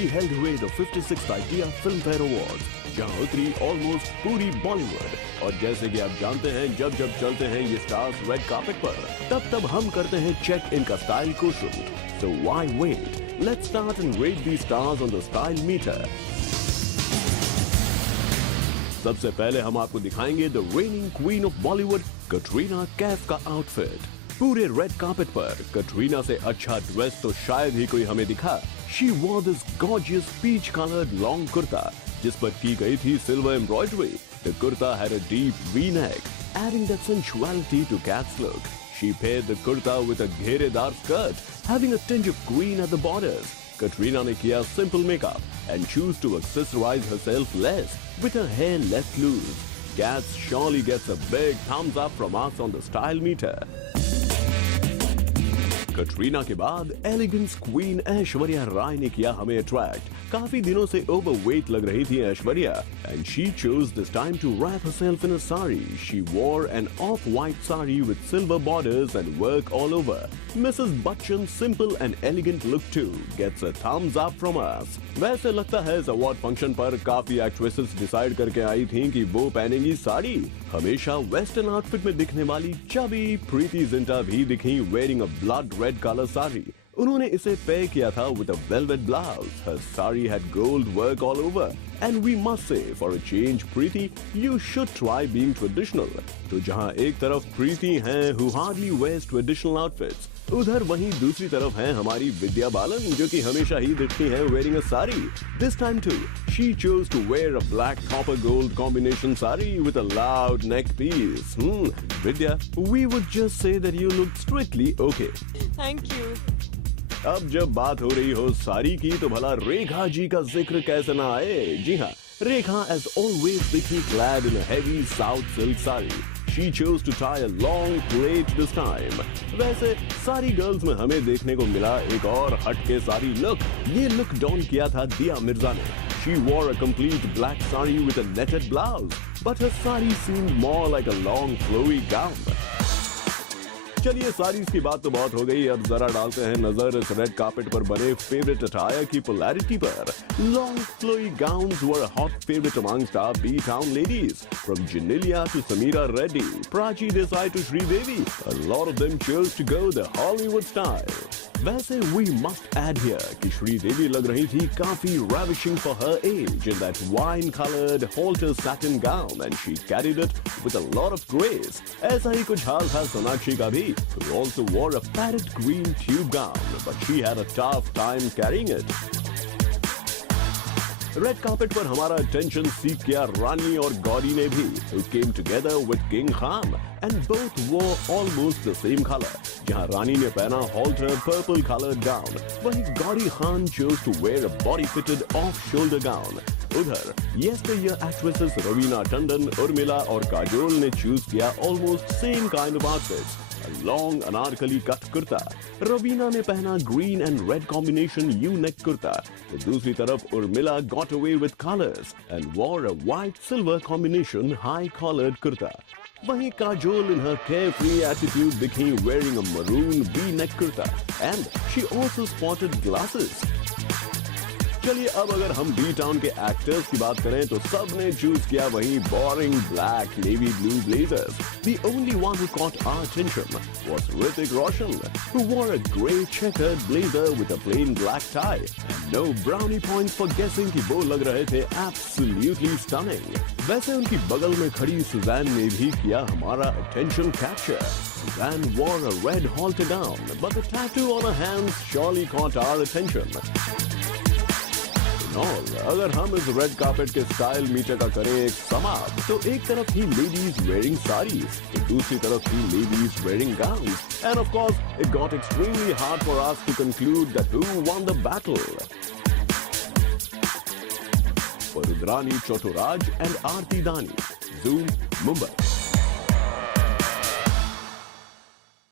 she held away the 56th IDEA Filmfare Awards, जहां उतरी ऑलमोस्ट पूरी बॉलीवुड। और जैसे कि आप जानते हैं, जब जब चलते हैं ये स्टार्स रेड कार्पेट पर, तब तब हम करते हैं चेक इनका style quotient. So why wait? Let's start and rate these stars on the style meter. सबसे पहले हम आपको दिखाएंगे the raining queen of Bollywood कटरीना कैफ का आउटफिट। पूरे रेड कार्पेट पर कटरीना से अच्छा ड्रेस तो शायद ही कोई हमें दिखा। She wore this gorgeous peach colored long kurta, जिस पर की गई थी silver embroidery. The kurta had a deep V-neck, adding that sensuality to Kat's look. She paired the kurta with a घेरेदार skirt, having a tinge of green at the borders. Katrina ने किया simple makeup and chose to accessorize herself less with her hair left loose. Kat surely gets a big thumbs up from us on the style meter. Katrina के बाद elegance queen Aishwarya राय ने किया हमें अट्रैक्ट। काफी दिनों से ओवरवेट लग रही थी Aishwarya, and she chose this time to wrap herself in a sari. She wore an off white sari with silver borders and work all over. Mrs Bachchan simple and elegant look to gets a thumbs up from us. वैसे लगता है इस award function पर काफी actresses decide करके आई थी कि वो पहनेंगी साड़ी। हमेशा वेस्टर्न आउटफिट में दिखने वाली चबी प्रीति जिंटा भी दिखी wearing a blood red colour sari. उन्होंने इसे पेयर किया था with a velvet blouse. Her sari had gold work all over and we must say for a change Preity you should try being traditional. तो जहां एक तरफ प्रीति हैं who hardly wears traditional outfits, उधर वहीं दूसरी तरफ है हमारी विद्या बालन, जो कि हमेशा ही दिखती है wearing a sari. This time too she chose to wear a black copper gold combination sari with a loud neck piece. Vidya, we would just say that you look strictly okay. Thank you. अब जब बात हो रही हो साड़ी की, तो भला रेखा जी का जिक्र कैसे ना आए। जी हाँ, रेखा as always दिखी clad in a heavy south silk saree. She chose to tie a long plait this time. वैसे सारी गर्ल्स में हमें देखने को मिला एक और हटके साड़ी लुक। ये लुक डॉन किया था दिया मिर्जा ने। She wore a complete black saree with a netted blouse, but her saree seemed more like a long flowy gown. चलिए, साड़ीज की बात तो बहुत हो गई, अब जरा डालते हैं नजर इस रेड कार्पेट पर बने फेवरेट अटायर की पोलैरिटी पर। Long flowy gowns were a hot favorite amongst our B-town ladies. From Janelia to Samira Reddy, Prachi Desai to Sridevi, a lot of them chose to go the Hollywood style. वैसे we must add here कि श्रीदेवी लग रही थी काफी ravishing for her age in that wine-colored halter satin gown, and she carried it with a lot of grace. ऐसा ही कुछ हाल था सोनाक्षी का भी, who also wore a parrot green tube gown, but she had a tough time carrying it. Red carpet पर हमारा अटेंशन सीख किया रानी और गौरी ने भी, who came together with King Khan and both wore almost the same color. जहां रानी ने पहना halter purple colored gown, वहीं गौरी Khan chose to wear a body fitted off shoulder gown. उधर yesteryear actresses रवीना टंडन, उर्मिला और काजोल ने चूज किया almost same kind of outfits. A long anarkali cut kurta, Raveena ने पहना green and red combination U neck kurta, तो दूसरी तरफ Urmila got away with colors and wore a white silver combination high collared kurta. वहीं Kajol in her carefree attitude दिखी wearing a maroon V-neck kurta and she also sported glasses. चलिए, अब अगर हम B town के एक्टर्स की बात करें तो सब ने चूज किया वही boring black navy blue blazers. The only one who caught our attention was Hrithik Roshan, who wore a grey checkered blazer with a plain black tie. And no brownie points for guessing कि वो लग रहे थे absolutely stunning. वैसे उनकी बगल में खड़ी सुजैन ने भी किया हमारा attention capture. Suzanne wore a red halter gown, but the tattoo on her hands surely caught our attention. अगर हम इस रेड कार्पेट के स्टाइल मीटर का करें एक समाप्त, तो एक तरफ ही लेडीज वेयरिंग साड़ीज, तो दूसरी तरफ ही ladies wearing gowns, and of course it got extremely hard for us to conclude that who won the battle. For Rudrani Choturaj and Aarti Dani, Zoom, Mumbai.